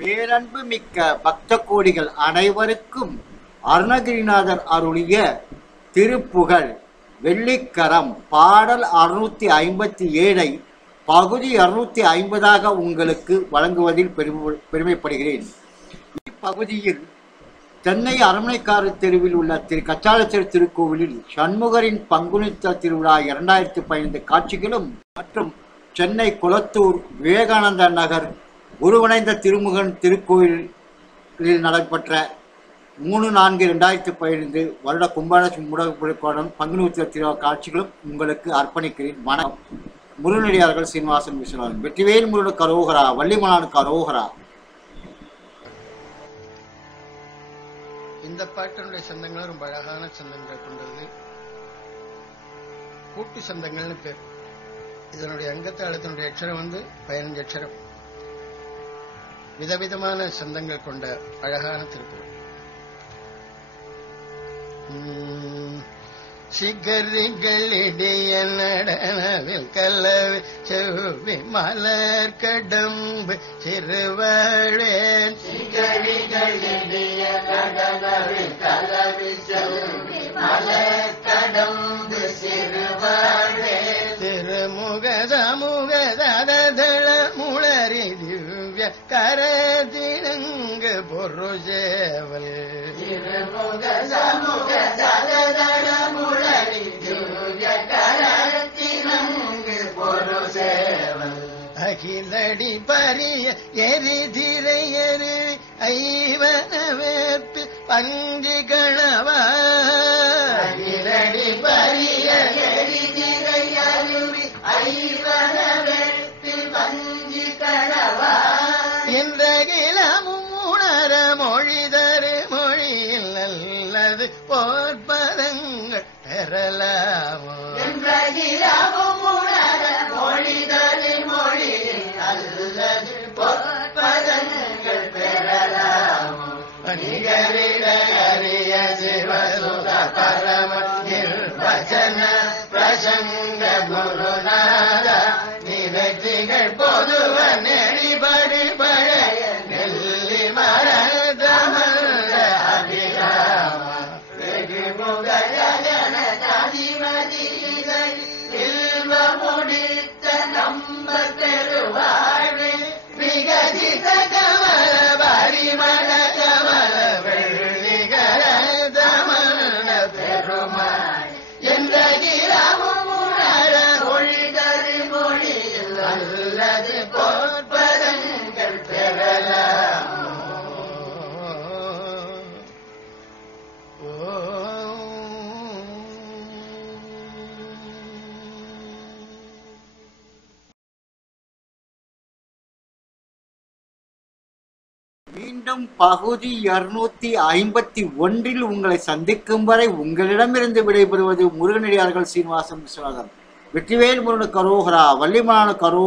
பேரன்பு மிக்க பக்த கோடிகள் அனைவருக்கும் அருணகிரிநாதர் அருளிய திருப்புகழ் வெள்ளிக்கரம் பாடல் அறுநூத்தி ஐம்பத்தி ஏழை பகுதி அறுநூத்தி ஐம்பதாக உங்களுக்கு வழங்குவதில் பெருமை பெருமைப்படுகிறேன். இப்பகுதியில் சென்னை அரண்மனைக்காரர் தெருவில் உள்ள திரு கச்சாலச்சர் திருக்கோவிலில் சண்முகரின் பங்குனித்த திருவிழா இரண்டாயிரத்தி பதினைந்து காட்சிகளும் மற்றும் சென்னை குளத்தூர் விவேகானந்த நகர் குருவணைந்த திருமுகன் திருக்கோயிலில் நடைபெற்ற மூணு நான்கு ரெண்டாயிரத்தி பதினைந்து வருட கும்பாபிஷேகம் முடக்கப்படுடன் பங்குனி உத்திர திருவிழா காட்சிகளும் உங்களுக்கு அர்ப்பணிக்கிறேன். வணக்கம். முருகனடியார்கள் சீனிவாசன் விஸ்வநாதன் வெற்றிவேல் முருகனுக்கு அரோகரா வள்ளிமலானுக்கு அரோகரா இந்த பாட்டினுடைய சந்தங்களும் ரொம்ப அழகான சந்தங்கள் கொண்டது. கூட்டு சந்தங்கள்னு பேர். இதனுடைய அங்கத்தாளத்தினுடைய அக்ஷரம் வந்து பதினஞ்சு அக்ஷரம். விதவிதமான சந்தங்கள் கொண்ட அழகான திருக்குறள். உம், சிகரிகளிடைய நடனவில் கல்லவி செவ்வி மலர் கடம்பு சிறுவழேன் திருமுக பொருசேவல் அகிலடி பரிய எரிதிரையரு ஐவன வேப்பு பஞ்சு கணவா நல்லது போர்பதங்கள் பெறலாமோ மொழிதரு மொழியில் நல்லது பொற்பதங்கள் பெறலாமோ நிகரிட அறிய சிவசுத பரம நிர்வச்சன பிரசங்க குருநாத I will. மீண்டும் பகுதி இருநூத்தி ஐம்பத்தி ஒன்றில் உங்களை சந்திக்கும் வரை உங்களிடமிருந்து விடைபெறுவது முருகனடியார்கள் சீனிவாசன் விஸ்வநாதன். வெற்றிவேல் முருகன் கரோஹரா வள்ளிமான கரோ